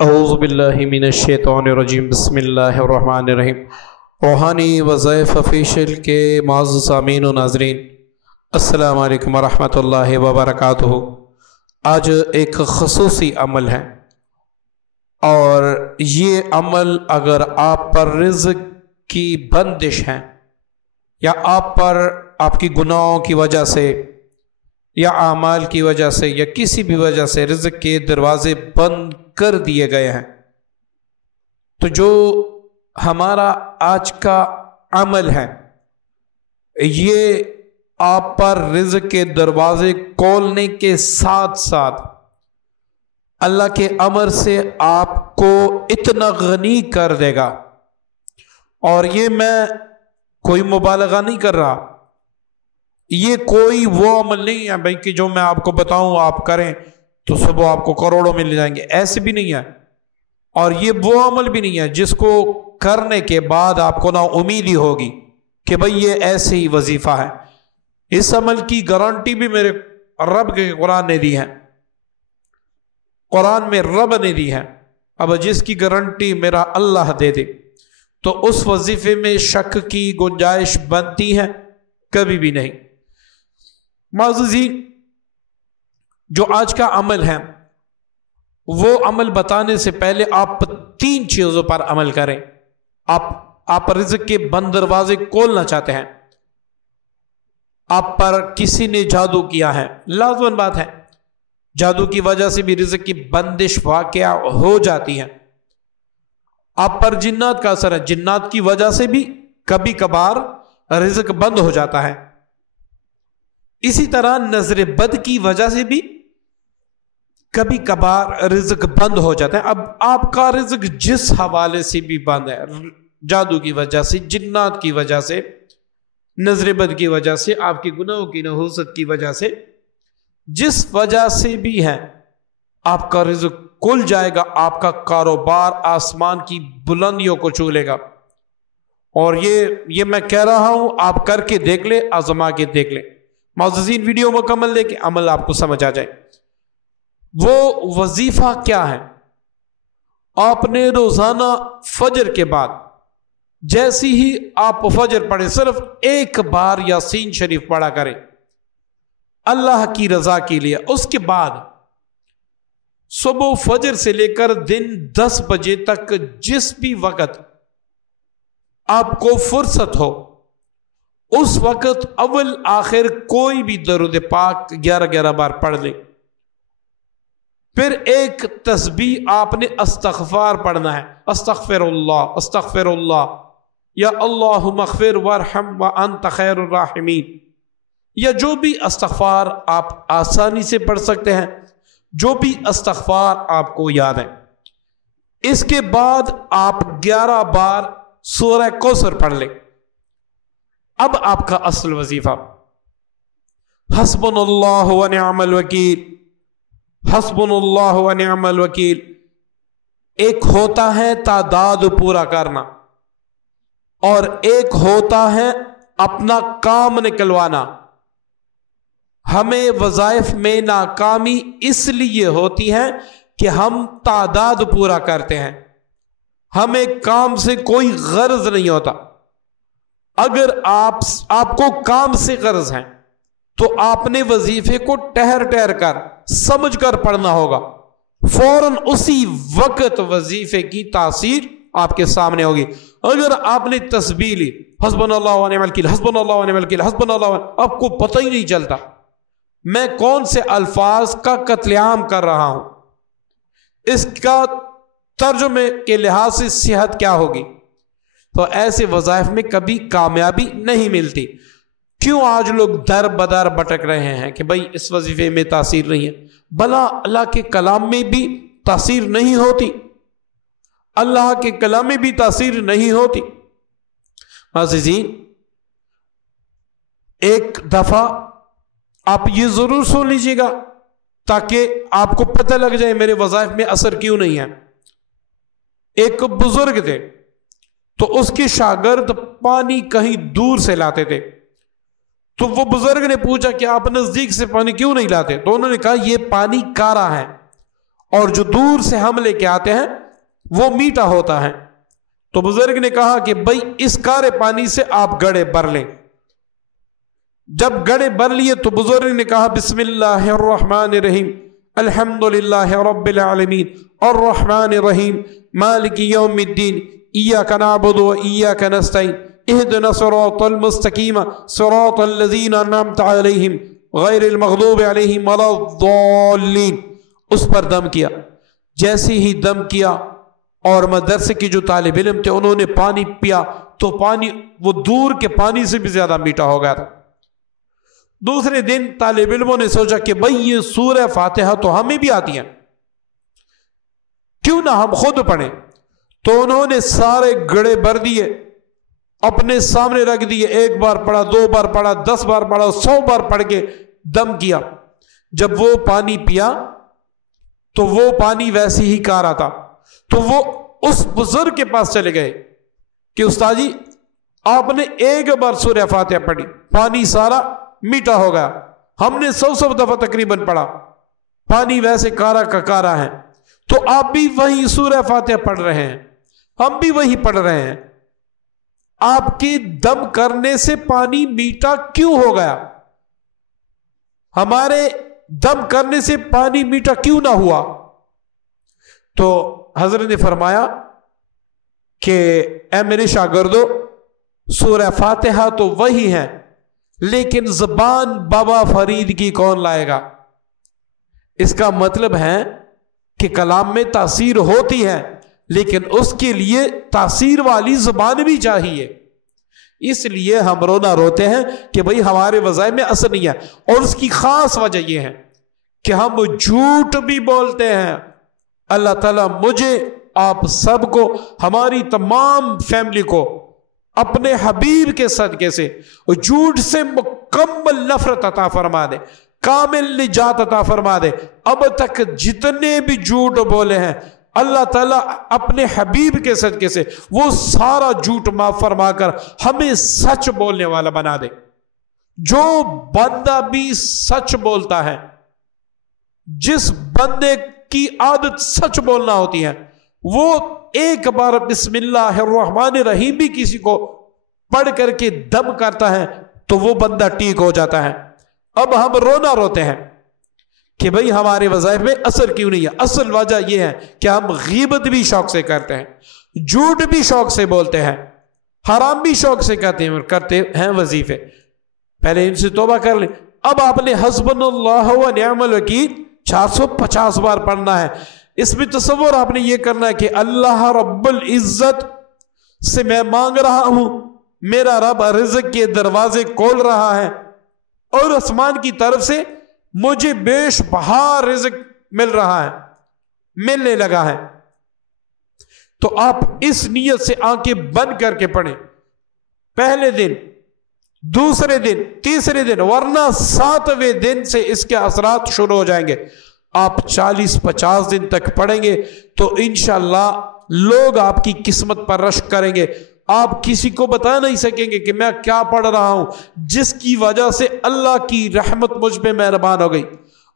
اعوذ باللہ من الشیطان الرجیم بسم اللہ الرحمن الرحیم۔ روحانی وظائف آفیشیل کے معزز سامعین و ناظرین، السلام علیکم ورحمۃ اللہ وبرکاتہ۔ آج ایک خصوصی عمل ہے، اور یہ عمل اگر آپ پر رزق کی بندش ہے، یا آپ پر آپ کی گناہوں کی وجہ سے یا اعمال کی وجہ سے یا کسی بھی وجہ سے رزق کے دروازے بند کر دیے گئے ہیں، تو جو ہمارا آج کا عمل ہے یہ آپ پر رزق کے دروازے کھولنے کے ساتھ ساتھ اللہ کے امر سے آپ کو اتنا غنی کر دے گا۔ اور یہ میں کوئی مبالغہ نہیں کر رہا، یہ کوئی وہ عمل نہیں ہے بھائی کہ جو میں آپ کو بتاؤں آپ کریں تو صبح آپ کو کروڑوں مل جائیں گے، ایسے بھی نہیں ہے۔ اور یہ وہ عمل بھی نہیں ہے جس کو کرنے کے بعد آپ کو نا امیدی ہوگی کہ بھائی یہ ایسے ہی وظیفہ ہے۔ اس عمل کی گارنٹی بھی میرے رب کے قرآن نے دی ہے، قرآن میں رب نے دی ہے۔ اب جس کی گارنٹی میرا اللہ دے دے تو اس وظیفے میں شک کی گنجائش بنتی ہے؟ کبھی بھی نہیں۔ معززین، جو آج کا عمل ہے وہ عمل بتانے سے پہلے آپ 3 چیزوں پر عمل کریں۔ آپ رزق کے بند دروازے کھولنا چاہتے ہیں، آپ پر کسی نے جادو کیا ہے، لازماً بات ہے جادو کی وجہ سے بھی رزق کی بندش واقع ہو جاتی ہے۔ آپ پر جنات کا اثر ہے، جنات کی وجہ سے بھی کبھی کبھار رزق بند ہو جاتا ہے۔ اسی طرح نظر بد کی وجہ سے بھی کبھی کبھار رزق بند ہو جاتا ہے۔ اب آپ کا رزق جس حوالے سے بھی بند ہے، جادو کی وجہ سے، جنات کی وجہ سے، نظر بد کی وجہ سے، آپ کے گناہوں کی نحوست کی وجہ سے، جس وجہ سے بھی ہے، آپ کا رزق کھل جائے گا، آپ کا کاروبار آسمان کی بلندیوں کو چھو لے گا۔ اور یہ میں کہہ رہا ہوں، آپ کر کے دیکھ لیں، آزما کے دیکھ لیں۔ معززین، ویڈیو مکمل دیکھیں، عمل آپ کو سمجھ آ جائے۔ وہ وظیفہ کیا ہے؟ آپ نے روزانہ فجر کے بعد جیسی ہی آپ فجر پڑھیں، صرف ایک بار یاسین شریف پڑھا کریں اللہ کی رضا کے لیے۔ اس کے بعد صبح فجر سے لے کر دن 10 بجے تک جس بھی وقت آپ کو فرصت ہو، اس وقت اول آخر کوئی بھی درود پاک 11 بار پڑھ لیں۔ پھر ایک تسبیح آپ نے استغفار پڑھنا ہے، استغفر اللہ استغفر اللہ، یا اللہم اغفر وارحم وانت خیر الراحمین، یا جو بھی استغفار آپ آسانی سے پڑھ سکتے ہیں، جو بھی استغفار آپ کو یاد ہے۔ اس کے بعد آپ 11 بار سورہ کوثر پڑھ لیں۔ اب آپ کا اصل وظیفہ حسبنا اللہ ونعم الوکیل، حسبنا اللہ ونعم الوکیل۔ ایک ہوتا ہے تعداد پورا کرنا، اور ایک ہوتا ہے اپنا کام نکلوانا۔ ہمیں وظائف میں ناکامی اس لیے ہوتی ہے کہ ہم تعداد پورا کرتے ہیں، ہمیں کام سے کوئی غرض نہیں ہوتا۔ اگر آپ کو کام سے غرض ہے تو آپ نے وظیفے کو ٹہر کر سمجھ کر پڑھنا ہوگا، فوراً اسی وقت وظیفے کی تاثیر آپ کے سامنے ہوگی۔ اگر آپ نے تسبیح لی، حسبنا اللہ ونعم الوکیل، حسبنا اللہ ونعم الوکیل، حسبنا اللہ ونعم، آپ کو پتہ ہی نہیں چلتا میں کون سے الفاظ کا قتل عام کر رہا ہوں، اس کا ترجمے کے لحاظ سے صحت کیا ہوگی، تو ایسے وظائف میں کبھی کامیابی نہیں ملتی۔ کیوں آج لوگ در بدر بھٹک رہے ہیں کہ بھائی اس وظیفے میں تاثیر نہیں ہے؟ بھلا اللہ کے کلام میں بھی تاثیر نہیں ہوتی؟ اللہ کے کلام میں بھی تاثیر نہیں ہوتی؟ عزیزین، ایک دفعہ آپ یہ ضرور سن لیجئے گا تاکہ آپ کو پتہ لگ جائے میرے وظائف میں اثر کیوں نہیں ہے۔ ایک بزرگ تھے، تو اس کے شاگرد پانی کہیں دور سے لاتے تھے، تو وہ بزرگ نے پوچھا کہ آپ نزدیک سے پانی کیوں نہیں لاتے؟ تو انہوں نے کہا یہ پانی کارا ہے اور جو دور سے ہم لے کے آتے ہیں وہ میٹھا ہوتا ہے۔ تو بزرگ نے کہا کہ بھائی اس کارے پانی سے آپ گڑے بھر لیں۔ جب گڑے بھر لیے تو بزرگ نے کہا بسم اللہ الرحمن الرحیم الحمد للہ رب العالمین الرحمن الرحیم مالک یوم الدین ایاک نعبد و ایاک نستعین اہدنا الصراط المستقیم صراط الذین انعمت علیہم غیر المغضوب علیہم ولا الضالین، اس پر دم کیا۔ جیسے ہی دم کیا اور مدرسے کی جو طالب علم تھے انہوں نے پانی پیا تو پانی وہ دور کے پانی سے بھی زیادہ میٹھا ہو گیا تھا۔ دوسرے دن طالب علموں نے سوچا کہ بھئی یہ سورہ فاتحہ تو ہمیں بھی آتی ہیں، کیوں نہ ہم خود پڑھیں۔ تو انہوں نے سارے گڑے بھر دیے، اپنے سامنے رکھ دیے، 1 بار پڑھا، 2 بار پڑھا، 10 بار پڑھا، 100 بار پڑھ کے دم کیا۔ جب وہ پانی پیا تو وہ پانی ویسے ہی کارا تھا، تو وہ اس بزرگ کے پاس چلے گئے کہ استاد جی آپ نے 1 بار سورہ فاتحہ پڑھی، پانی سارا میٹھا ہو گیا، ہم نے 100 دفعہ تقریباً پڑھا، پانی ویسے کارا کا کارا ہے، تو آپ بھی وہی سورہ فاتحہ پڑھ رہے ہیں، ہم بھی وہی پڑھ رہے ہیں، آپ کے دم کرنے سے پانی میٹھا کیوں ہو گیا؟ ہمارے دم کرنے سے پانی میٹھا کیوں نہ ہوا؟ تو حضرت نے فرمایا کہ اے میرے شاگردو، سورہ فاتحہ تو وہی ہے، لیکن زبان بابا فرید کی کون لائے گا؟ اس کا مطلب ہے کہ کلام میں تاثیر ہوتی ہے، لیکن اس کے لیے تاثیر والی زبان بھی چاہیے۔ اس لیے ہم رونا روتے ہیں کہ بھئی ہمارے وظائف میں اثر نہیں ہے، اور اس کی خاص وجہ یہ ہے کہ ہم جھوٹ بھی بولتے ہیں۔ اللہ تعالیٰ مجھے، آپ سب کو، ہماری تمام فیملی کو اپنے حبیب کے صدقے سے جھوٹ سے مکمل نفرت عطا فرما دے، کامل نجات عطا فرما دے۔ اب تک جتنے بھی جھوٹ بولے ہیں اللہ تعالیٰ اپنے حبیب کے صدقے سے وہ سارا جھوٹ معاف فرما کر ہمیں سچ بولنے والا بنا دے۔ جو بندہ بھی سچ بولتا ہے، جس بندے کی عادت سچ بولنا ہوتی ہے، وہ 1 بار بسم اللہ الرحمن الرحیم بھی کسی کو پڑھ کر کے دم کرتا ہے تو وہ بندہ ٹھیک ہو جاتا ہے۔ اب ہم رونا روتے ہیں کہ بھئی ہمارے وظائف میں اثر کیوں نہیں ہے۔ اصل وجہ یہ ہے کہ ہم غیبت بھی شوق سے کرتے ہیں، جھوٹ بھی شوق سے بولتے ہیں، حرام بھی شوق سے کرتے ہیں وظیفے۔ پہلے ان سے توبہ کر لیں۔ اب آپ نے حسبنا اللہ و نعم الوکیل 450 بار پڑھنا ہے۔ اس میں تصور آپ نے یہ کرنا ہے کہ اللہ رب العزت سے میں مانگ رہا ہوں، میرا رب رزق کے دروازے کھول رہا ہے اور آسمان کی طرف سے مجھے بیش بہا رزق مل رہا ہے، ملنے لگا ہے۔ تو آپ اس نیت سے آنکھیں بند کر کے پڑھیں، پہلے دن، دوسرے دن، تیسرے دن، ورنہ 7ویں دن سے اس کے اثرات شروع ہو جائیں گے۔ آپ 40-50 دن تک پڑھیں گے تو انشاءاللہ لوگ آپ کی قسمت پر رشک کریں گے۔ آپ کسی کو بتا نہیں سکیں گے کہ میں کیا پڑھ رہا ہوں، جس کی وجہ سے اللہ کی رحمت مجھ پہ مہربان ہو گئی،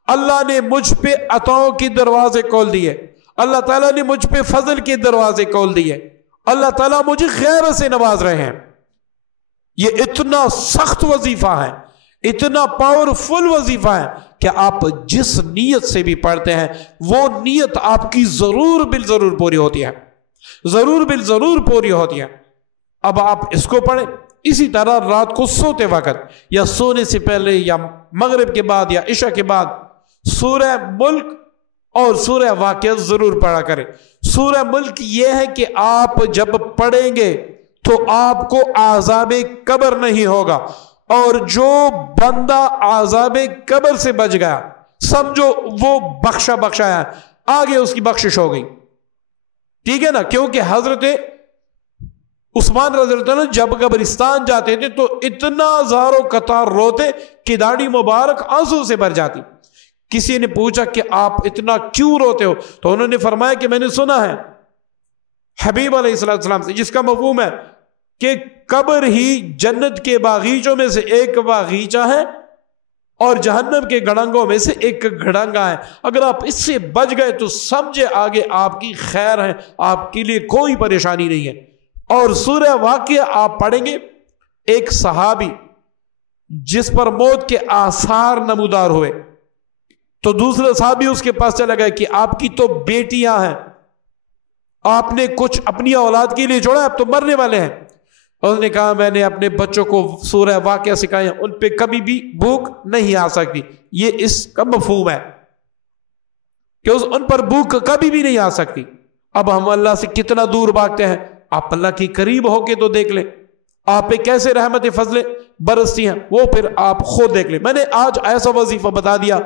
اللہ نے مجھ پہ عطاؤں کے دروازے کھول دیے، اللہ تعالیٰ نے مجھ پہ فضل کے دروازے کھول دیے، اللہ تعالیٰ مجھے خیر سے نواز رہے ہیں۔ یہ اتنا سخت وظیفہ ہے، اتنا پاورفل وظیفہ ہے کہ آپ جس نیت سے بھی پڑھتے ہیں وہ نیت آپ کی ضرور بالضرور پوری ہوتی ہے، ضرور بالضرور پوری ہوتی ہے۔ اب آپ اس کو پڑھیں۔ اسی طرح رات کو سوتے وقت یا سونے سے پہلے یا مغرب کے بعد یا عشاء کے بعد سورہ ملک اور سورہ واقعہ ضرور پڑھا کریں۔ سورہ ملک یہ ہے کہ آپ جب پڑھیں گے تو آپ کو عذاب قبر نہیں ہوگا، اور جو بندہ عذاب قبر سے بچ گیا سمجھو وہ بخشا ہے، آگے اس کی بخشش ہو گئی، ٹھیک ہے نا؟ کیونکہ حضرت عثمان رضی اللہ عنہ جب قبرستان جاتے تھے تو اتنا زاروں قطار روتے کہ داڑھی مبارک آنسو سے بھر جاتی۔ کسی نے پوچھا کہ آپ اتنا کیوں روتے ہو؟ تو انہوں نے فرمایا کہ میں نے سنا ہے حبیب علیہ السلام سے، جس کا مفہوم ہے کہ قبر ہی جنت کے باغیچوں میں سے ایک باغیچہ ہے اور جہنم کے گڑنگوں میں سے ایک گڑنگا ہے، اگر آپ اس سے بچ گئے تو سمجھے آگے آپ کی خیر ہے، آپ کے لیے کوئی پریشانی نہیں ہے۔ اور سورہ واقعہ آپ پڑھیں گے، ایک صحابی جس پر موت کے آثار نمودار ہوئے، تو دوسرے صحابی اس کے پاس چلا گیا کہ آپ کی تو بیٹیاں ہیں، آپ نے کچھ اپنی اولاد کے لیے چھوڑا، آپ تو مرنے والے ہیں۔ اس نے کہا میں نے اپنے بچوں کو سورہ واقعہ سکھایا، ان پہ کبھی بھی بھوک نہیں آ سکتی۔ یہ اس کا مفہوم ہے کہ ان پر بھوک کبھی بھی نہیں آ سکتی۔ اب ہم اللہ سے کتنا دور بھاگتے ہیں، آپ اللہ کے قریب ہو کے تو دیکھ لیں آپ پہ کیسے رحمت فضل برستی ہیں، وہ پھر آپ خود دیکھ لیں۔ میں نے آج ایسا وظیفہ بتا دیا،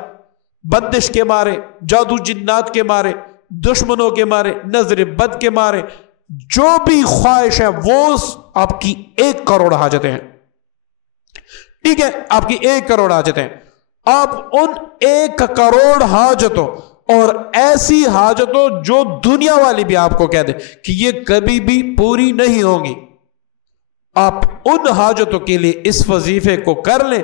بندش کے مارے، جادو جنات کے مارے، دشمنوں کے مارے، نظر بد کے مارے، جو بھی خواہش ہے وہ آپ کی 1 کروڑ حاجتیں ہیں، ٹھیک ہے، آپ کی 1 کروڑ حاجتیں، آپ ان 1 کروڑ حاجتوں اور ایسی حاجتوں جو دنیا والی بھی آپ کو کہہ دیں کہ یہ کبھی بھی پوری نہیں ہوں گی، آپ ان حاجتوں کے لیے اس وظیفے کو کر لیں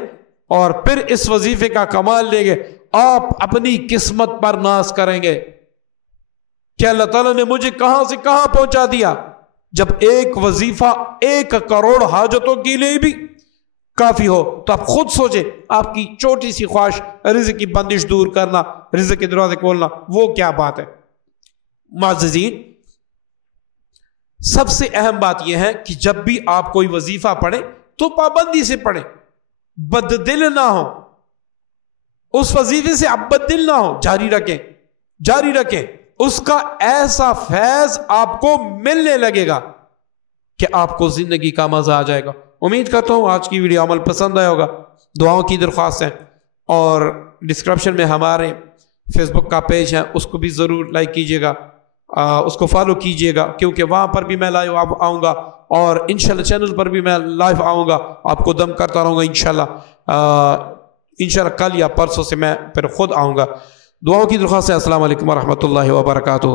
اور پھر اس وظیفے کا کمال لیں گے، آپ اپنی قسمت پر ناز کریں گے کہ اللہ تعالیٰ نے مجھے کہاں سے کہاں پہنچا دیا۔ جب ایک وظیفہ 1 کروڑ حاجتوں کے لیے بھی کافی ہو تو آپ خود سوچیں، آپ کی چھوٹی سی خواہش رزق کی بندش دور کرنا، رزق کے دروازے کھولنا، وہ کیا بات ہے۔ معززین، سب سے اہم بات یہ ہے کہ جب بھی آپ کوئی وظیفہ پڑھیں تو پابندی سے پڑھیں، بددل نہ ہو، اس وظیفے سے آپ بددل نہ ہو، جاری رکھیں، جاری رکھیں، اس کا ایسا فیض آپ کو ملنے لگے گا کہ آپ کو زندگی کا مزہ آ جائے گا۔ امید کرتا ہوں آج کی ویڈیو عمل پسند آیا ہوگا، دعاؤں کی درخواست ہے، اور ڈسکرپشن میں ہمارے فیس بک کا پیج ہے، اس کو بھی ضرور لائک کیجیے گا، اس کو فالو کیجیے گا، کیونکہ وہاں پر بھی میں لائیو آؤں گا، اور انشاءاللہ چینل پر بھی میں لائیو آؤں گا، آپ کو دم کرتا رہوں گا انشاءاللہ کل یا پرسوں سے میں پھر خود آؤں گا۔ دعاؤں کی درخواست ہے۔ السلام علیکم ورحمۃ اللہ وبرکاتہ۔